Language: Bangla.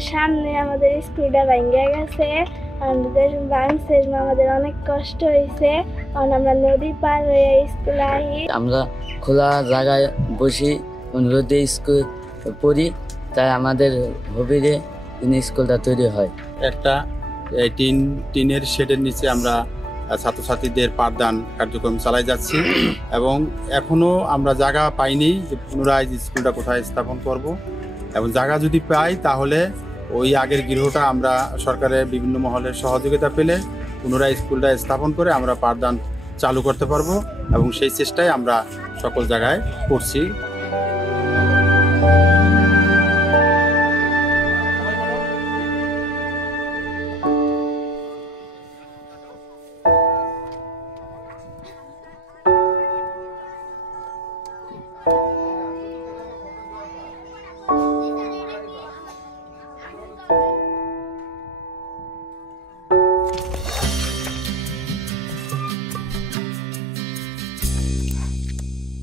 আমাদের সামনে আমাদের স্কুলটা ভেঙে গেছে, আমাদের ভাঙছে, আমাদের অনেক কষ্ট হয়েছে। আমরা নদী পার হয়ে স্কুলে আহি। আমরা খোলা জায়গায় বসি, রোদে স্কুল পড়ি, তাই আমাদের হবিরে স্কুলটা তৈরি হয়। একটা টিনের শেডের নিচে আমরা ছাত্রছাত্রীদের পাঠদান কার্যক্রম চালাই যাচ্ছি এবং এখনো আমরা জায়গা পাইনি যে পুনরায় স্কুলটা কোথায় স্থাপন করব, এবং জায়গা যদি পাই তাহলে ওই আগের গৃহটা আমরা সরকারের বিভিন্ন মহলের সহযোগিতা পেলে পুনরায় স্কুলটা স্থাপন করে আমরা পাঠদান চালু করতে পারবো, এবং সেই চেষ্টায় আমরা সকল জায়গায় করছি।